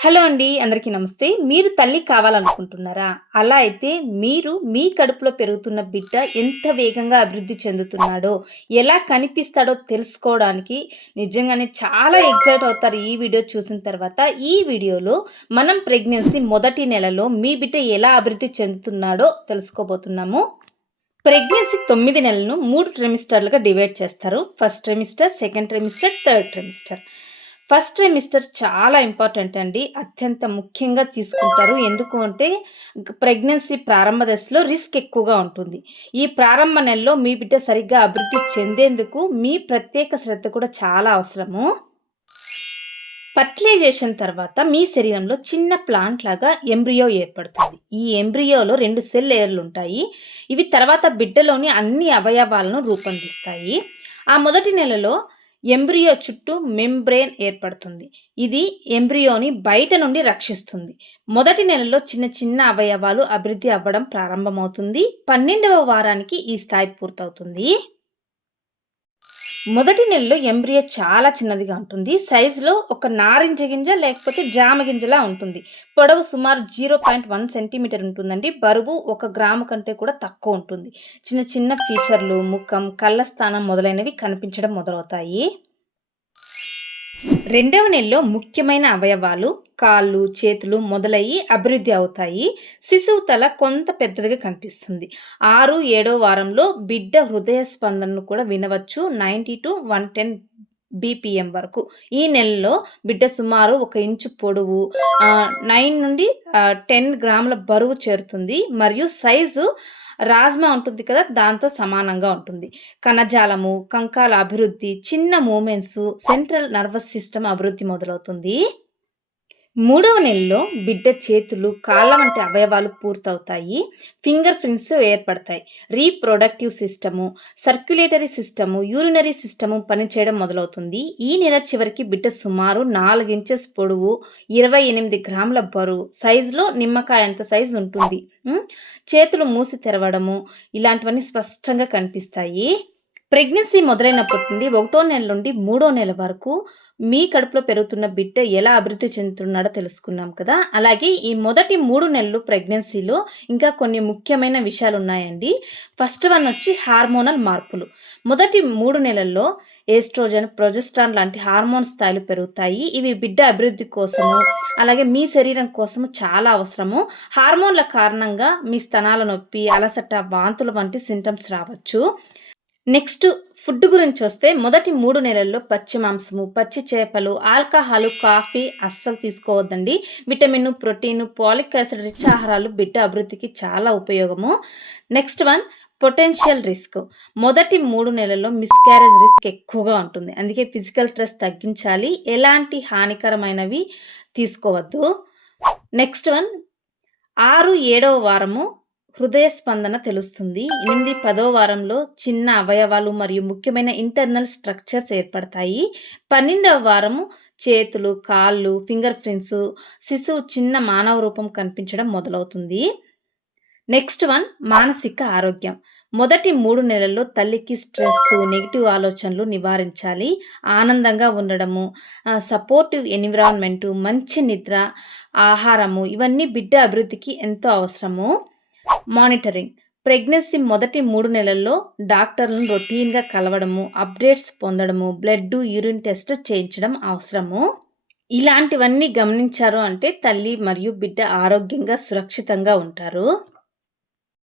Hello అండి అందరికీ నమస్తే. మీరు తల్లి కావాలనుకుంటున్నారా? అలా అయితే మీరు మీ కడుపులో పెరుగుతున్న బిడ్డ ఎంత వేగంగా అభివృద్ధి చెందుతున్నాడో ఎలా కనిపిస్తాడో తెలుసుకోవడానికి నిజంగానే చాలా ఎగ్జైట్ అవుతారు ఈ వీడియో చూసిన తర్వాత. ఈ వీడియోలో మనం ప్రెగ్నెన్సీ మొదటి నెలలో మీ బిడ్డ ఎలా అభివృద్ధి చెందుతున్నాడో తెలుసుకోబోతున్నాము. ప్రెగ్నెన్సీ తొమ్మిది నెలలను మూడు ట్రెమిస్టర్లుగా డివైడ్ చేస్తారు. First trimester second trimester third trimester. First trimester చాలా ఇంపార్టెంట్ అండి. అత్యంత ముఖ్యంగా తీసుకుంటారు. ఎందుకు అంటే ప్రెగ్నెన్సీ ప్రారంభ దశలో రిస్క్ ఎక్కువగా ఉంటుంది. ఈ ప్రారంభ నెలలో మీ బిడ్డ సరిగ్గా అభివృద్ధి చెందేందుకు మీ ప్రత్యేక శ్రద్ధ కూడా చాలా అవసరము. ఫర్టిలైజేషన్ తర్వాత మీ శరీరంలో చిన్న ప్లాంట్ లాగా ఎంబ్రియో ఏర్పడుతుంది. ఈ ఎంబ్రియోలో రెండు సెల్ లేయర్లు ఉంటాయి. ఇవి తర్వాత బిడ్డలోని అన్ని అవయవాలను రూపొందిస్తాయి. ఆ మొదటి నెలలో ఎంబ్రియో చుట్టూ మెంబ్రేన్ ఏర్పడుతుంది. ఇది ఎంబ్రియోని బయట నుండి రక్షిస్తుంది. మొదటి నెలలో చిన్న చిన్న అవయవాలు అభివృద్ధి అవ్వడం ప్రారంభమవుతుంది. పన్నెండవ వారానికి ఈ స్థాయి పూర్తవుతుంది. మొదటి నెలలో ఎంబ్రియో చాలా చిన్నదిగా ఉంటుంది. సైజులో ఒక నారింజ గింజ లేకపోతే జామ గింజలా ఉంటుంది. పొడవు సుమారు జీరో పాయింట్ వన్ సెంటీమీటర్ ఉంటుందండి. బరువు ఒక గ్రాము కంటే కూడా తక్కువ ఉంటుంది. చిన్న చిన్న ఫీచర్లు ముఖం కళ్ళ స్థానం మొదలైనవి కనిపించడం మొదలవుతాయి. రెండవ నెలలో ముఖ్యమైన అవయవాలు కాళ్ళు చేతులు మొదలయ్యి అభివృద్ధి అవుతాయి. శిశువు తల కొంత పెద్దదిగా కనిపిస్తుంది. ఆరు ఏడో వారంలో బిడ్డ హృదయ స్పందనను కూడా వినవచ్చు. Ninety to one ten BPM వరకు. ఈ నెలలో బిడ్డ సుమారు ఒక ఇంచు పొడవు నైన్ నుండి టెన్ గ్రాముల బరువు చేరుతుంది. మరియు సైజు రాజ్మా ఉంటుంది కదా దాంతో సమానంగా ఉంటుంది. కణజాలము కంకాల అభివృద్ధి చిన్న మూమెంట్స్ సెంట్రల్ నర్వస్ సిస్టమ్ అభివృద్ధి మొదలవుతుంది. మూడవ నెలలో బిడ్డ చేతులు కాళ్ళ వంటి అవయవాలు పూర్తవుతాయి. ఫింగర్ ప్రింట్స్ ఏర్పడతాయి. Reproductive system circulatory system urinary system పనిచేయడం మొదలవుతుంది. ఈ నెల చివరికి బిడ్డ సుమారు నాలుగు ఇంచెస్ పొడవు ఇరవై ఎనిమిది గ్రాముల బరువు సైజులో నిమ్మకాయ అంత సైజు ఉంటుంది. చేతులు మూసి తెరవడము ఇలాంటివన్నీ స్పష్టంగా కనిపిస్తాయి. ప్రెగ్నెన్సీ మొదలైనప్పటి నుండి ఒకటో నెల నుండి మూడో నెల వరకు మీ కడుపులో పెరుగుతున్న బిడ్డ ఎలా అభివృద్ధి చెందుతున్నాడో తెలుసుకున్నాం కదా. అలాగే ఈ మొదటి మూడు నెలలు ప్రెగ్నెన్సీలో ఇంకా కొన్ని ముఖ్యమైన విషయాలు ఉన్నాయండి ఫస్ట్ వన్ వచ్చి హార్మోనల్ మార్పులు. మొదటి మూడు నెలల్లో ఏస్ట్రోజన్ ప్రొజెస్ట్రాన్ లాంటి హార్మోన్ స్థాయిలు పెరుగుతాయి. ఇవి బిడ్డ అభివృద్ధి కోసము అలాగే మీ శరీరం కోసము చాలా అవసరము. హార్మోన్ల కారణంగా మీ స్తనాల నొప్పి అలసట వాంతులు వంటి సింటమ్స్ రావచ్చు. నెక్స్ట్ ఫుడ్ గురించి వస్తే మొదటి మూడు నెలల్లో పచ్చి మాంసము పచ్చి చేపలు ఆల్కహాలు కాఫీ అస్సలు తీసుకోవద్దండి. Vitamin protein folic acid rich ఆహారాలు బిడ్డ అభివృద్ధికి చాలా ఉపయోగము. Next one potential risk. మొదటి మూడు నెలల్లో మిస్క్యారేజ్ రిస్క్ ఎక్కువగా ఉంటుంది. అందుకే ఫిజికల్ స్ట్రెస్ తగ్గించాలి. ఎలాంటి హానికరమైనవి తీసుకోవద్దు. నెక్స్ట్ వన్ ఆరు ఏడవ వారము హృదయ స్పందన తెలుస్తుంది. ఎనిమిది పదో వారంలో చిన్న అవయవాలు మరియు ముఖ్యమైన ఇంటర్నల్ స్ట్రక్చర్స్ ఏర్పడతాయి. పన్నెండవ వారము చేతులు కాళ్ళు ఫింగర్ ప్రింట్స్ శిశువు చిన్న మానవ రూపం కనిపించడం మొదలవుతుంది. నెక్స్ట్ వన్ మానసిక ఆరోగ్యం. మొదటి మూడు నెలల్లో తల్లికి స్ట్రెస్ నెగిటివ్ ఆలోచనలు నివారించాలి. ఆనందంగా ఉండడము సపోర్టివ్ ఎన్విరాన్మెంటు మంచి నిద్ర ఆహారము ఇవన్నీ బిడ్డ అభివృద్ధికి ఎంతో అవసరము. మానిటరింగ్. ప్రెగ్నెన్సీ మొదటి మూడు నెలల్లో డాక్టర్ను రొటీన్గా కలవడము అప్డేట్స్ పొందడము బ్లడ్ యూరిన్ టెస్ట్ చేయించడం అవసరము. ఇలాంటివన్నీ గమనించారు అంటే తల్లి మరియు బిడ్డ ఆరోగ్యంగా సురక్షితంగా ఉంటారు.